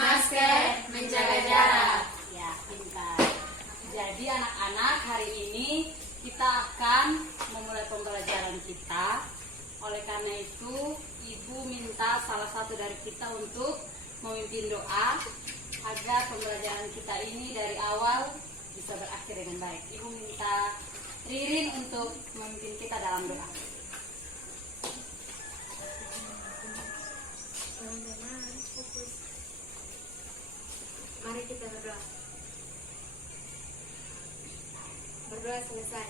masker, menjaga jarak. Ya, pintar. Jadi anak-anak, hari ini kita akan memulai pembelajaran kita. Oleh karena itu, Ibu minta salah satu dari kita untuk memimpin doa agar pembelajaran kita ini dari awal bisa berakhir dengan baik. Ibu minta Ririn untuk memimpin kita dalam doa. Teman-teman, fokus. Mari kita berdoa. Berdoa selesai.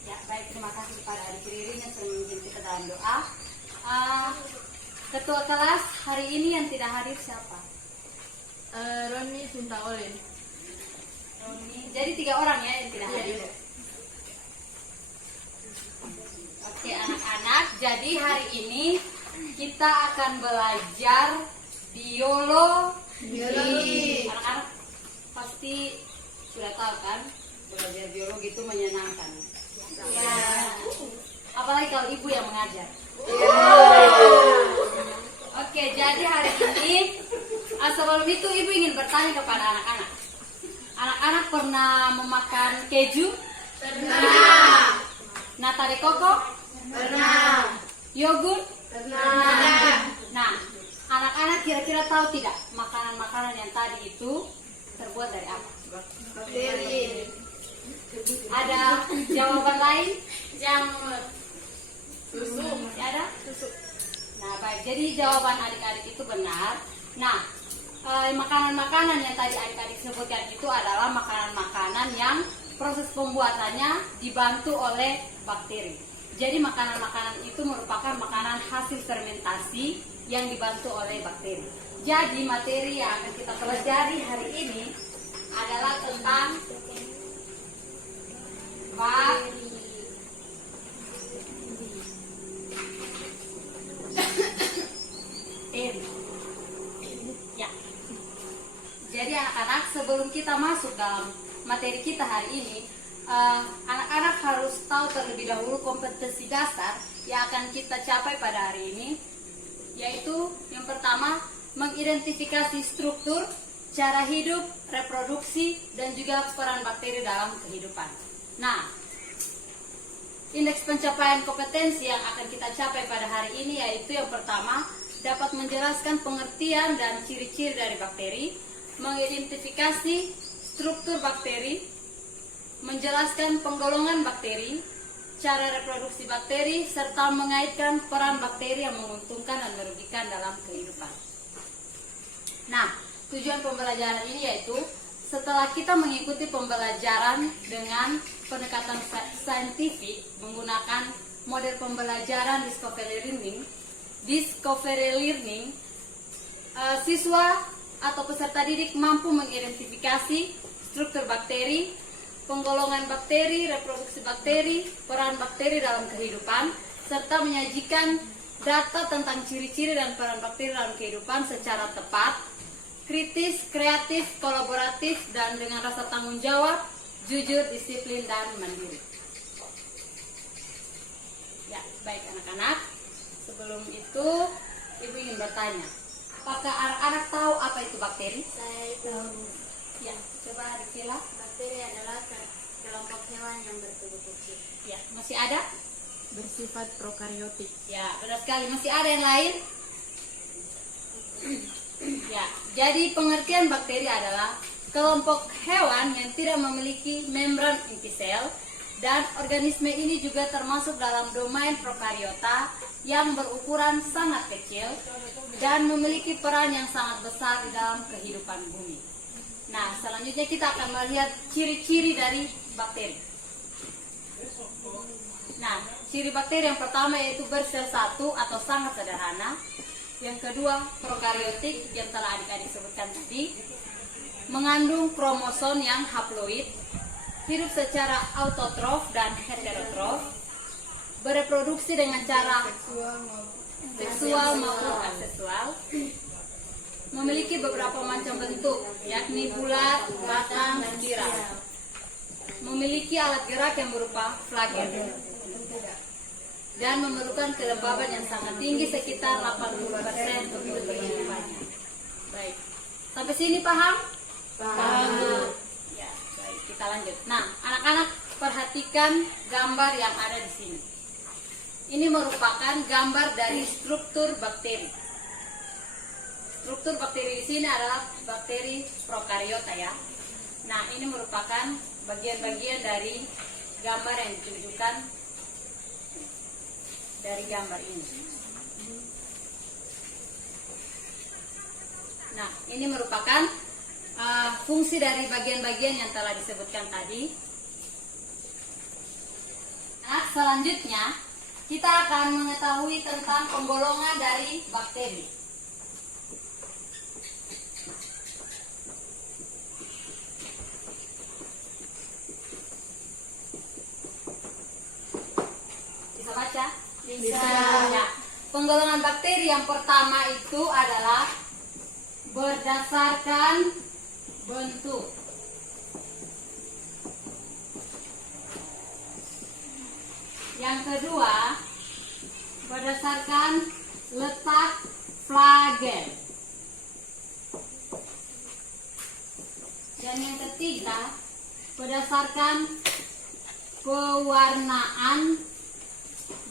Ya, baik, terima kasih kepada adik Ririn yang sudah memimpin kita dalam doa. Ketua kelas hari ini yang tidak hadir siapa? Roni Sinta Olin. Jadi 3 orang ya yang tidak hadir. Oke anak-anak, jadi hari ini kita akan belajar biologi. Anak-anak pasti sudah tahu kan, belajar biologi itu menyenangkan. Ya. Apalagi kalau ibu yang mengajar. Oke, jadi hari ini sebelum itu ibu ingin bertanya kepada anak-anak. Anak-anak pernah memakan keju? Pernah. Nata de coco? Pernah. Yogurt? Pernah. Nah, anak-anak kira-kira tahu tidak makanan-makanan yang tadi itu terbuat dari apa? Bakteri. Ada jawaban lain? Jamur. Susu. Masih ada? Susu. Nah, baik. Jadi jawaban adik-adik itu benar. Nah, makanan-makanan yang tadi adik-adik sebutkan itu adalah makanan-makanan yang proses pembuatannya dibantu oleh bakteri. Jadi makanan-makanan itu merupakan makanan hasil fermentasi yang dibantu oleh bakteri. Jadi materi yang akan kita pelajari hari ini adalah tentang bakteri. Ya. Jadi anak-anak, sebelum kita masuk dalam materi kita hari ini, anak-anak harus tahu terlebih dahulu kompetensi dasar yang akan kita capai pada hari ini, yaitu yang pertama mengidentifikasi struktur, cara hidup, reproduksi, dan juga peran bakteri dalam kehidupan. Nah, indeks pencapaian kompetensi yang akan kita capai pada hari ini yaitu yang pertama, dapat menjelaskan pengertian dan ciri-ciri dari bakteri, mengidentifikasi struktur bakteri, menjelaskan penggolongan bakteri, cara reproduksi bakteri, serta mengaitkan peran bakteri yang menguntungkan dan merugikan dalam kehidupan. Nah, tujuan pembelajaran ini yaitu setelah kita mengikuti pembelajaran dengan pendekatan saintifik menggunakan model pembelajaran discovery learning, siswa atau peserta didik mampu mengidentifikasi struktur bakteri, penggolongan bakteri, reproduksi bakteri, peran bakteri dalam kehidupan, serta menyajikan data tentang ciri-ciri dan peran bakteri dalam kehidupan secara tepat, kritis, kreatif, kolaboratif, dan dengan rasa tanggung jawab, jujur, disiplin, dan mandiri. Ya, baik anak-anak. Sebelum itu, Ibu ingin bertanya, apakah anak-anak tahu apa itu bakteri? Saya tahu. Ya, coba Rifila. Bakteri adalah kelompok hewan yang bertubuh kecil. Ya, masih ada? Bersifat prokariotik. Ya, benar sekali. Masih ada yang lain? Ya, jadi pengertian bakteri adalah kelompok hewan yang tidak memiliki membran inti sel, dan organisme ini juga termasuk dalam domain prokariota yang berukuran sangat kecil dan memiliki peran yang sangat besar di dalam kehidupan bumi. Nah, selanjutnya kita akan melihat ciri-ciri dari bakteri. Nah, ciri bakteri yang pertama yaitu bersel satu atau sangat sederhana. Yang kedua, prokariotik yang telah adik-adik sebutkan tadi, mengandung kromosom yang haploid, hidup secara autotrof dan heterotrof, bereproduksi dengan cara seksual maupun aseksual, memiliki beberapa macam bentuk, yakni bulat, batang, spiral, memiliki alat gerak yang berupa flagel, dan memerlukan kelembaban yang sangat tinggi sekitar 80% untuk kehidupannya. Baik. sini paham? Paham. Ya, baik, kita lanjut. Nah, anak-anak perhatikan gambar yang ada di sini. Ini merupakan gambar dari struktur bakteri. Struktur bakteri di sini adalah bakteri prokariota ya. Nah, ini merupakan bagian-bagian dari gambar yang ditunjukkan dari gambar ini. Nah, ini merupakan fungsi dari bagian-bagian yang telah disebutkan tadi. Nah, selanjutnya kita akan mengetahui tentang penggolongan dari bakteri. Bisa baca? Bisa. Ya. Penggolongan bakteri yang pertama itu adalah berdasarkan bentuk. Yang kedua, berdasarkan letak flagel. Dan yang ketiga, berdasarkan pewarnaan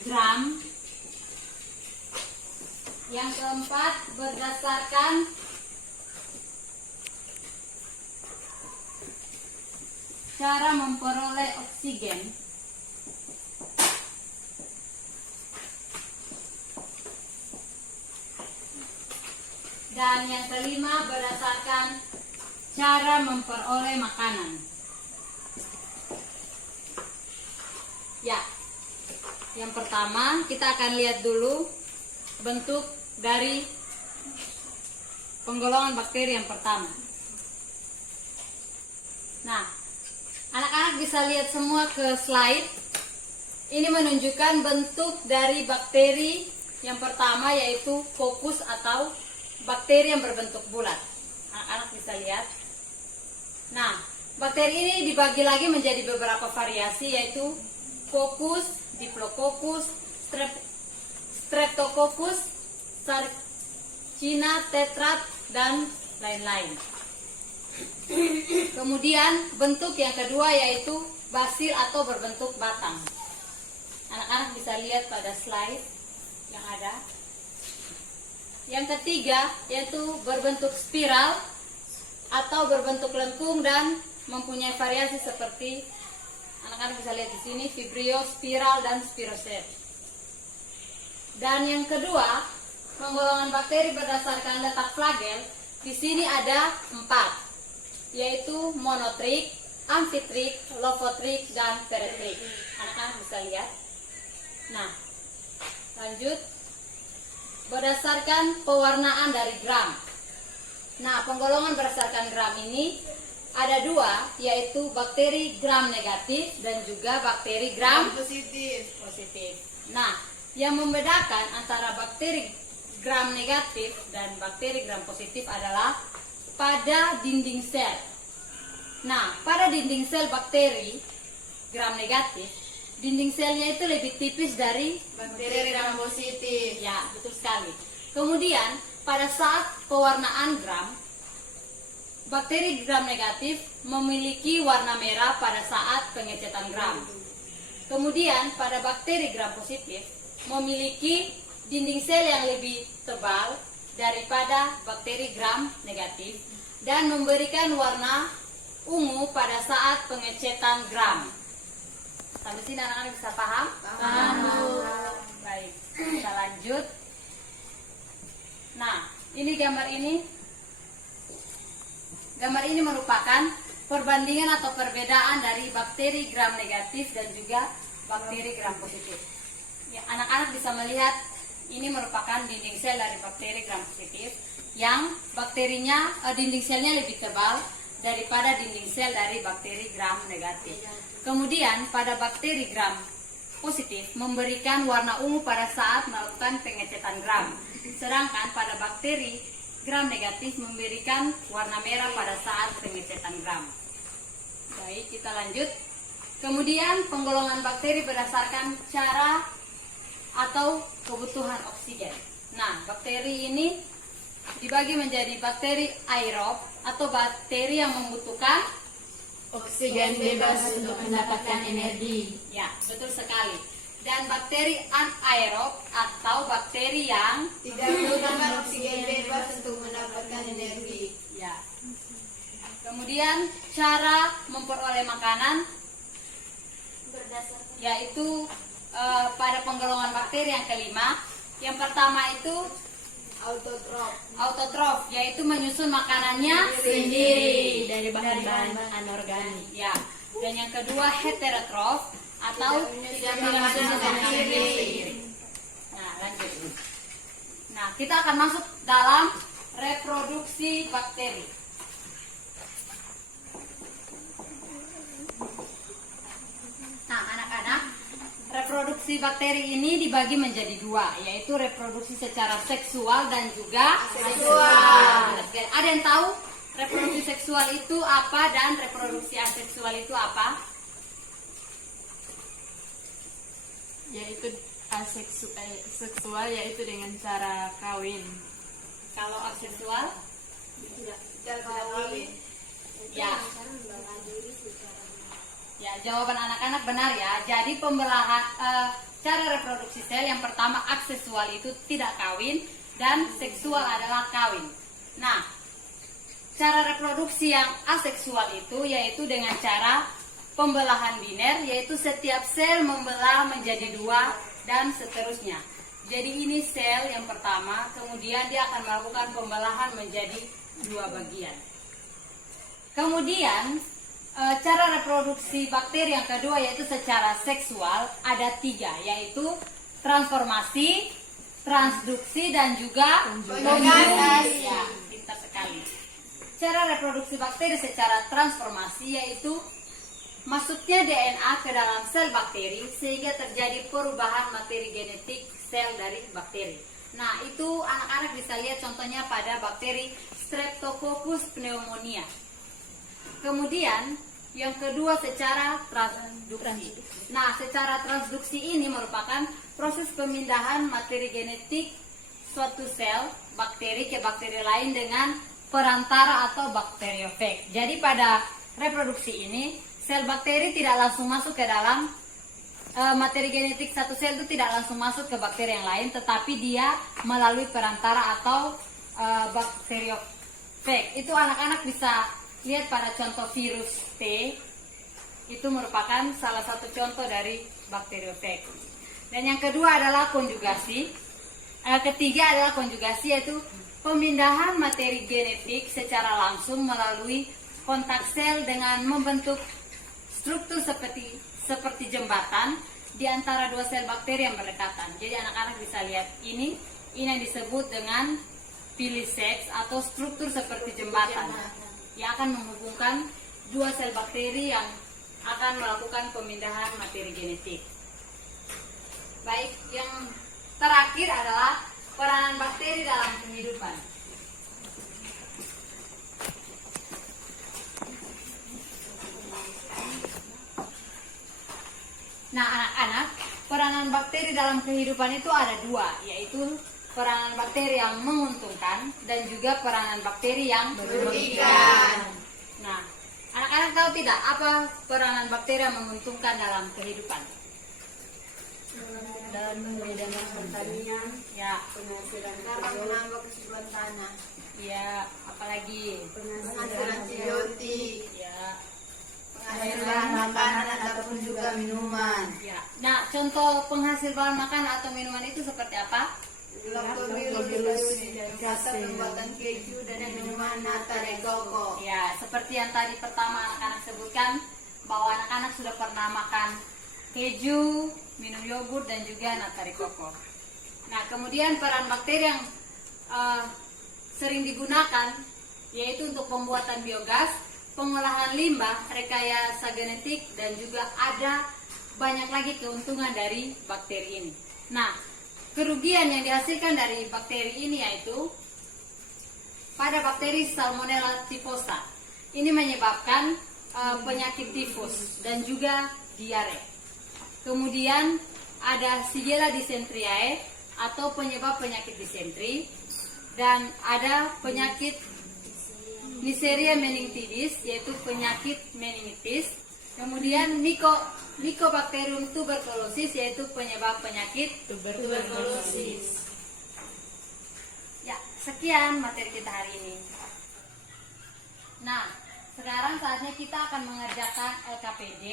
gram. Yang keempat, berdasarkan cara memperoleh oksigen. Dan yang kelima, berdasarkan cara memperoleh makanan. Ya, yang pertama kita akan lihat dulu bentuk dari penggolongan bakteri yang pertama. Nah, anak-anak bisa lihat semua ke slide. Ini menunjukkan bentuk dari bakteri yang pertama, yaitu kokus atau bakteri yang berbentuk bulat. Anak-anak bisa lihat. Nah, bakteri ini dibagi lagi menjadi beberapa variasi, yaitu kokus, diplococcus, streptococcus, sarcina tetrat, dan lain-lain. Kemudian bentuk yang kedua yaitu basil atau berbentuk batang. Anak-anak bisa lihat pada slide yang ada. Yang ketiga yaitu berbentuk spiral atau berbentuk lengkung dan mempunyai variasi seperti anak-anak bisa lihat di sini, vibrio, spiral, dan spiroset. Dan yang kedua, penggolongan bakteri berdasarkan letak flagel. Di sini ada 4, yaitu monotrik, amfitrik, lofotrik, dan peretrik. Anak-anak bisa lihat. Nah, lanjut. Berdasarkan pewarnaan dari gram. Nah, penggolongan berdasarkan gram ini ada 2, yaitu bakteri gram negatif dan juga bakteri gram positif. Nah, yang membedakan antara bakteri gram negatif dan bakteri gram positif adalah pada dinding sel. Nah, pada dinding sel bakteri gram negatif, dinding selnya itu lebih tipis dari Bakteri gram positif. ya, betul sekali. Kemudian pada saat pewarnaan gram, bakteri gram negatif memiliki warna merah pada saat pengecetan gram. Kemudian pada bakteri gram positif memiliki dinding sel yang lebih tebal daripada bakteri gram negatif dan memberikan warna ungu pada saat pengecetan gram. Sampai sini anak-anak bisa paham? Paham. Baik, kita lanjut. Nah, ini gambar ini. Gambar ini merupakan perbandingan atau perbedaan dari bakteri gram negatif dan juga bakteri gram positif. Ya, anak-anak bisa melihat ini merupakan dinding sel dari bakteri gram positif yang bakterinya dinding selnya lebih tebal daripada dinding sel dari bakteri gram negatif. Kemudian pada bakteri gram positif memberikan warna ungu pada saat melakukan pengecetan gram. Sedangkan pada bakteri gram negatif memberikan warna merah pada saat pengecetan gram. Baik, kita lanjut. Kemudian penggolongan bakteri berdasarkan cara atau kebutuhan oksigen. Nah, bakteri ini dibagi menjadi bakteri aerob atau bakteri yang membutuhkan Oksigen bebas untuk mendapatkan energi. ya, betul sekali. Dan bakteri anaerob atau bakteri yang Tidak membutuhkan oksigen bebas untuk mendapatkan energi. ya. Kemudian cara memperoleh makanan Berdasarkan yaitu pada penggolongan bakteri yang kelima. Yang pertama itu Autotrof. autotrof, yaitu menyusun makanannya Sendiri dari bahan-bahan anorganik. ya. Dan yang kedua heterotrof atau Tidak menyusun makanannya sendiri. Nah, lanjut. Nah, kita akan masuk dalam reproduksi bakteri. Nah, anak-anak, reproduksi bakteri ini dibagi menjadi dua, yaitu reproduksi secara seksual dan juga Seksual. Ada yang tahu reproduksi seksual itu apa dan reproduksi aseksual itu apa? Yaitu seksual yaitu dengan cara kawin. Kalau aseksual? Cara kawin. Ya. Ya, jawaban anak-anak benar ya. Jadi pembelahan cara reproduksi sel yang pertama aksesual itu tidak kawin dan seksual adalah kawin. Nah, cara reproduksi yang aseksual itu yaitu dengan cara pembelahan biner, yaitu setiap sel membelah menjadi dua dan seterusnya. Jadi ini sel yang pertama, kemudian dia akan melakukan pembelahan menjadi dua bagian. Kemudian cara reproduksi bakteri yang kedua yaitu secara seksual ada tiga, yaitu transformasi, transduksi dan juga Konjugasi. Ya, pintar sekali. Cara reproduksi bakteri secara transformasi yaitu masuknya DNA ke dalam sel bakteri sehingga terjadi perubahan materi genetik sel dari bakteri. Nah, itu anak-anak bisa lihat contohnya pada bakteri Streptococcus pneumonia. Kemudian yang kedua secara transduksi. Nah, secara transduksi ini merupakan proses pemindahan materi genetik suatu sel bakteri ke bakteri lain dengan perantara atau bakteriofag. Jadi pada reproduksi ini sel bakteri tidak langsung masuk ke dalam materi genetik satu sel itu tidak langsung masuk ke bakteri yang lain, tetapi dia melalui perantara atau bakteriofag. Itu anak-anak bisa lihat pada contoh virus T, itu merupakan salah satu contoh dari bakteriofag. Dan yang kedua adalah konjugasi. Ketiga adalah konjugasi, yaitu pemindahan materi genetik secara langsung melalui kontak sel dengan membentuk struktur seperti jembatan di antara dua sel bakteri yang berdekatan. Jadi anak-anak bisa lihat ini yang disebut dengan pilisex atau struktur seperti jembatan yang akan menghubungkan dua sel bakteri yang akan melakukan pemindahan materi genetik. Baik, yang terakhir adalah peranan bakteri dalam kehidupan. Nah, anak-anak, peranan bakteri dalam kehidupan itu ada dua, yaitu peranan bakteri yang menguntungkan dan juga peranan bakteri yang Merugikan. Nah, anak-anak tahu tidak apa peranan bakteri yang menguntungkan dalam kehidupan? Dalam pembedahan pertanian, Ya, penghasilan Dapat menambah kesuburan tanah, ya, apalagi? penghasilan antibiotik, Ya, penghasilan makanan ataupun juga minuman, ya. Nah, contoh penghasil bahan makanan atau minuman itu seperti apa? lactobacillus atau pembuatan keju dan minuman nata de coco. Ya, seperti yang tadi pertama anak-anak sebutkan bahwa anak-anak sudah pernah makan keju, minum yogurt dan juga nata de coco. Nah, kemudian peran bakteri yang sering digunakan yaitu untuk pembuatan biogas, pengolahan limbah, rekayasa genetik dan juga ada banyak lagi keuntungan dari bakteri ini. Nah, kerugian yang dihasilkan dari bakteri ini yaitu pada bakteri Salmonella typhosa. Ini menyebabkan penyakit tifus dan juga diare. Kemudian ada Shigella dysenteriae atau penyebab penyakit disentri dan ada penyakit Neisseria meningitidis, yaitu penyakit meningitis. Kemudian Mycobacterium tuberculosis, yaitu penyebab penyakit tuberkulosis. Ya, sekian materi kita hari ini. Nah, sekarang saatnya kita akan mengerjakan LKPD.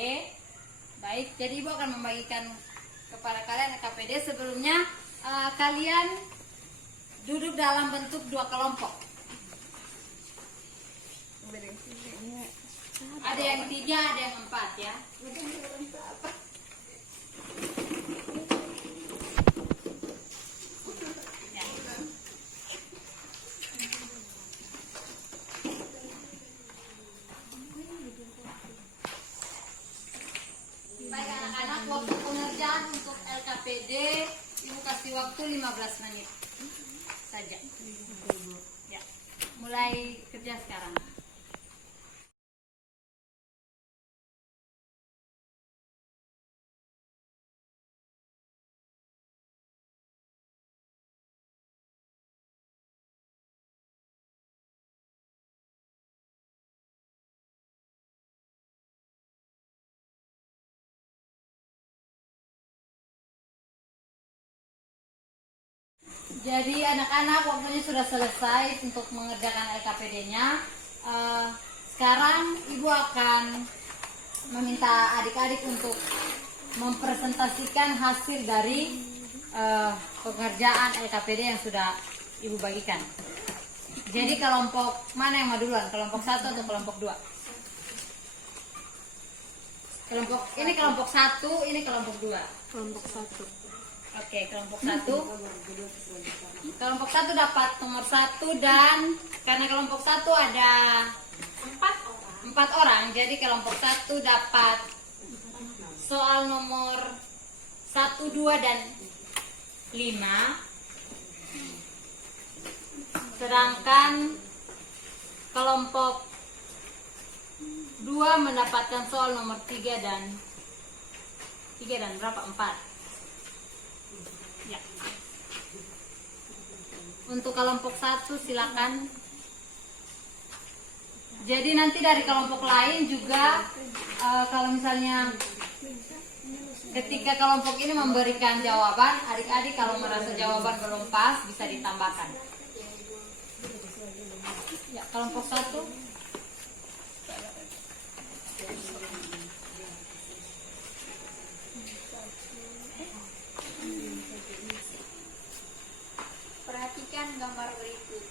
Baik, jadi Ibu akan membagikan kepada kalian LKPD. Sebelumnya kalian duduk dalam bentuk 2 kelompok. Ada yang 3, ada yang 4 ya. Baik anak-anak, waktu pengerjaan untuk LKPD Ibu kasih waktu 15 menit saja. Ya, mulai kerja sekarang. Jadi anak-anak, waktunya sudah selesai untuk mengerjakan LKPD-nya. Sekarang Ibu akan meminta adik-adik untuk mempresentasikan hasil dari pengerjaan LKPD yang sudah Ibu bagikan. Jadi kelompok mana yang mau duluan? Kelompok 1 atau kelompok 2? Ini kelompok 1, ini kelompok 2. Kelompok 1. Oke, kelompok 1. Kelompok 1 dapat nomor 1, dan karena kelompok 1 ada 4 orang, jadi kelompok 1 dapat soal nomor 1, 2, dan 5. Sedangkan kelompok 2 mendapatkan soal nomor 3 dan berapa? 4. Ya. Untuk kelompok 1 silakan. Jadi nanti dari kelompok lain juga kalau misalnya ketika kelompok ini memberikan jawaban, adik-adik kalau merasa jawaban belum pas bisa ditambahkan. Ya, kelompok 1. Perhatikan gambar berikut.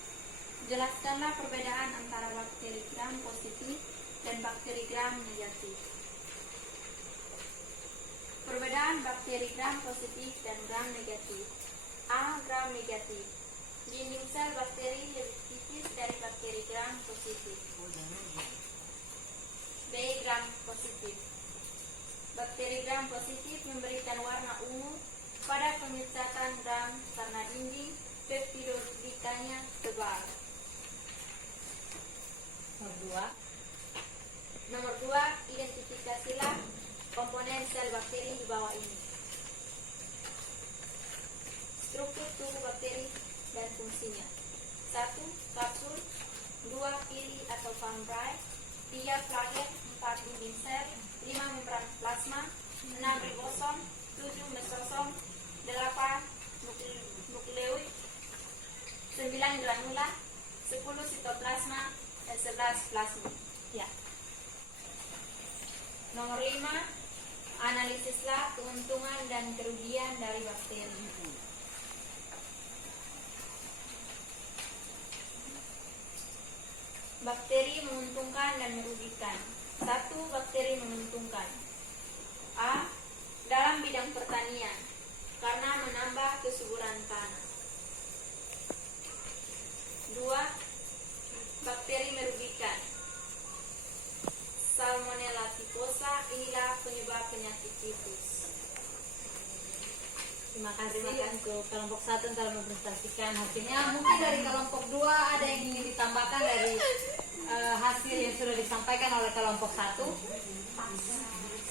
Jelaskanlah perbedaan antara bakteri gram positif dan bakteri gram negatif. Perbedaan bakteri gram positif dan gram negatif. A. Gram negatif. Dinding sel bakteri lebih tipis dari bakteri gram positif. B. Gram positif. Bakteri gram positif memberikan warna ungu pada penyesatan gram karena dinding peptidoglikanya tebal. Nomor 2, identifikasilah komponen sel bakteri di bawah ini. Struktur tubuh bakteri dan fungsinya. 1. Kapsul. 2. Pili atau pamprai. 3. Flagel. 4. Dinding sel. 5. Membran plasma. 6. Ribosom. 7. Mesosom. 8. Nukleoid. 9 granula, 10 sitoplasma, dan 11 plasma. Ya. Nomor 5, analisislah keuntungan dan kerugian dari bakteri. Bakteri menguntungkan dan merugikan. 1. Bakteri menguntungkan. A. Dalam bidang pertanian, karena menambah kesuburan tanah. 2. Bakteri merugikan. Salmonella typhosa, inilah penyebab penyakit tifus. Terima kasih untuk kelompok 1 telah mempresentasikan hasilnya. Mungkin dari kelompok 2 ada yang ingin ditambahkan dari hasil yang sudah disampaikan oleh kelompok 1?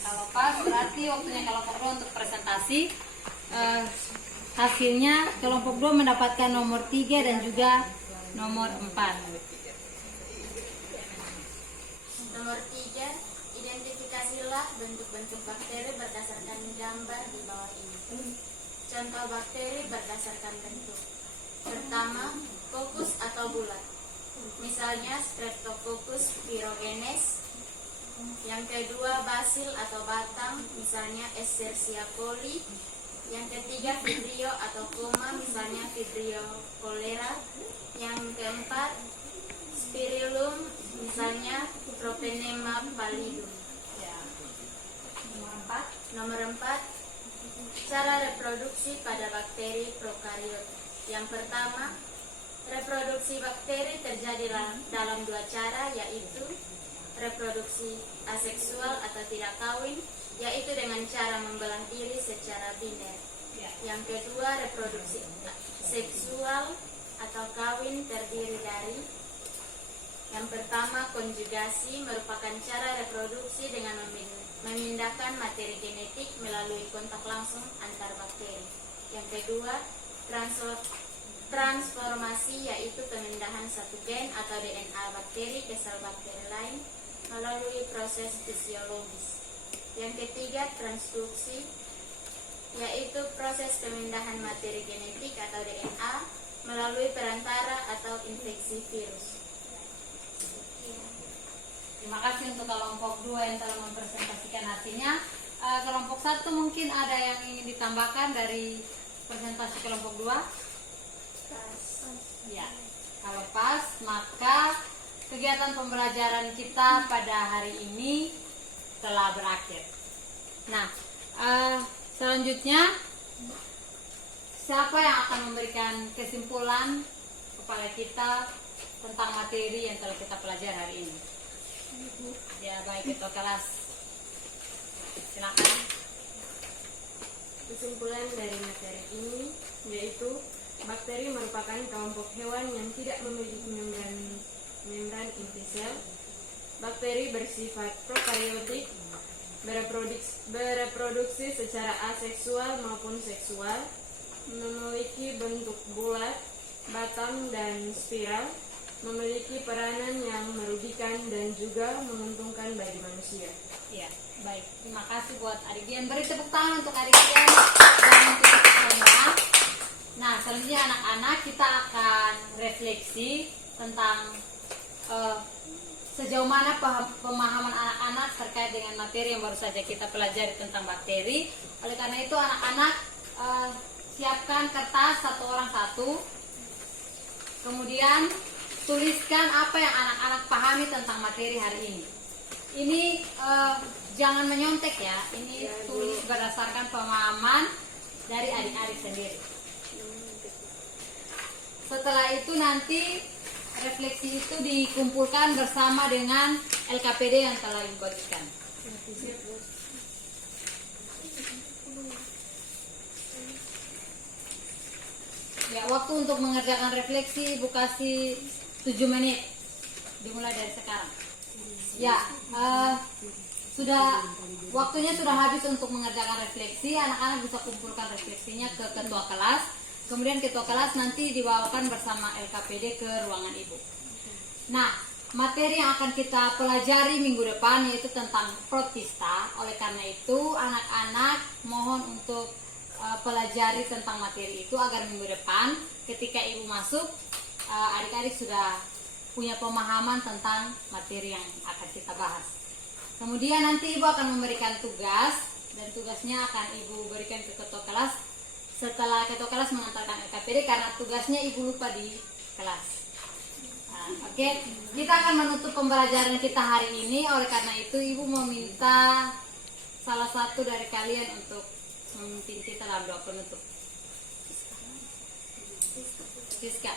Kalau pas, berarti waktunya kelompok 2 untuk presentasi. Hasilnya kelompok 2 mendapatkan nomor 3 dan juga nomor 4. Nomor 3, identifikasilah bentuk-bentuk bakteri berdasarkan gambar di bawah ini. Contoh bakteri berdasarkan bentuk. Pertama, kokus atau bulat. Misalnya Streptococcus pyogenes. Yang kedua, basil atau batang, misalnya Escherichia coli. Yang ketiga, vibrio atau koma, misalnya Vibrio cholera. Yang keempat, spirillum, misalnya Troponema pallidum. Nomor 4, cara reproduksi pada bakteri prokariot. Yang pertama, reproduksi bakteri terjadi dalam 2 cara, yaitu reproduksi aseksual atau tidak kawin, yaitu dengan cara membelah diri secara biner. Yang kedua, reproduksi seksual atau kawin terdiri dari: yang pertama, konjugasi merupakan cara reproduksi dengan memindahkan materi genetik melalui kontak langsung antar bakteri. Yang kedua, transformasi, yaitu pemindahan satu gen atau DNA bakteri ke sel bakteri lain melalui proses fisiologis. Yang ketiga, transduksi, yaitu proses pemindahan materi genetik atau DNA melalui perantara atau infeksi virus. Terima kasih untuk kelompok 2 yang telah mempresentasikan hasilnya. Kelompok 1 mungkin ada yang ingin ditambahkan dari presentasi kelompok 2? Ya, kalau pas, maka kegiatan pembelajaran kita pada hari ini telah berakhir. Nah, selanjutnya siapa yang akan memberikan kesimpulan kepada kita tentang materi yang telah kita pelajari hari ini? Ya, baik, ketua kelas. Silakan. Kesimpulan dari materi ini yaitu bakteri merupakan kelompok hewan yang tidak memiliki membran inti sel. Bakteri bersifat prokariotik, bereproduksi secara aseksual maupun seksual, memiliki bentuk bulat, batang, dan spiral, memiliki peranan yang merugikan dan juga menguntungkan bagi manusia. Ya, baik. Terima kasih buat adik Dian. Beri tepuk tangan untuk adik Dian dan untuk kita semua. Nah, selanjutnya anak-anak kita akan refleksi tentang sejauh mana pemahaman anak-anak terkait dengan materi yang baru saja kita pelajari tentang bakteri. Oleh karena itu anak-anak siapkan kertas satu orang satu. Kemudian tuliskan apa yang anak-anak pahami tentang materi hari ini. Ini jangan menyontek ya. Ini tulis berdasarkan pemahaman dari adik-adik sendiri. Setelah itu nanti refleksi itu dikumpulkan bersama dengan LKPD yang telah dibagikan. Ya, waktu untuk mengerjakan refleksi Ibu kasih 7 menit. Dimulai dari sekarang. Ya, waktunya sudah habis untuk mengerjakan refleksi. Anak-anak bisa kumpulkan refleksinya ke ketua kelas. Kemudian ketua kelas nanti dibawakan bersama LKPD ke ruangan Ibu. Nah, materi yang akan kita pelajari minggu depan yaitu tentang protista. Oleh karena itu, anak-anak mohon untuk pelajari tentang materi itu agar minggu depan ketika Ibu masuk, adik-adik sudah punya pemahaman tentang materi yang akan kita bahas. Kemudian nanti Ibu akan memberikan tugas dan tugasnya akan Ibu berikan ke ketua kelas setelah ketua kelas mengantarkan LKPD karena tugasnya Ibu lupa di kelas. Oke, kita akan menutup pembelajaran kita hari ini. Oleh karena itu Ibu meminta salah satu dari kalian untuk memimpin kita dalam doa penutup. Siska.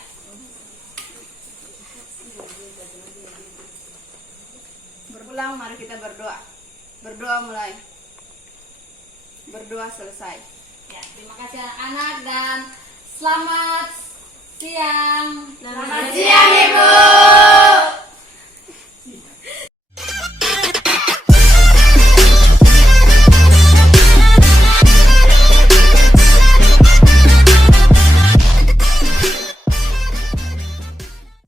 Berulang, mari kita berdoa. Berdoa mulai. Berdoa selesai. Ya, terima kasih anak-anak dan selamat siang. Selamat siang, Ibu.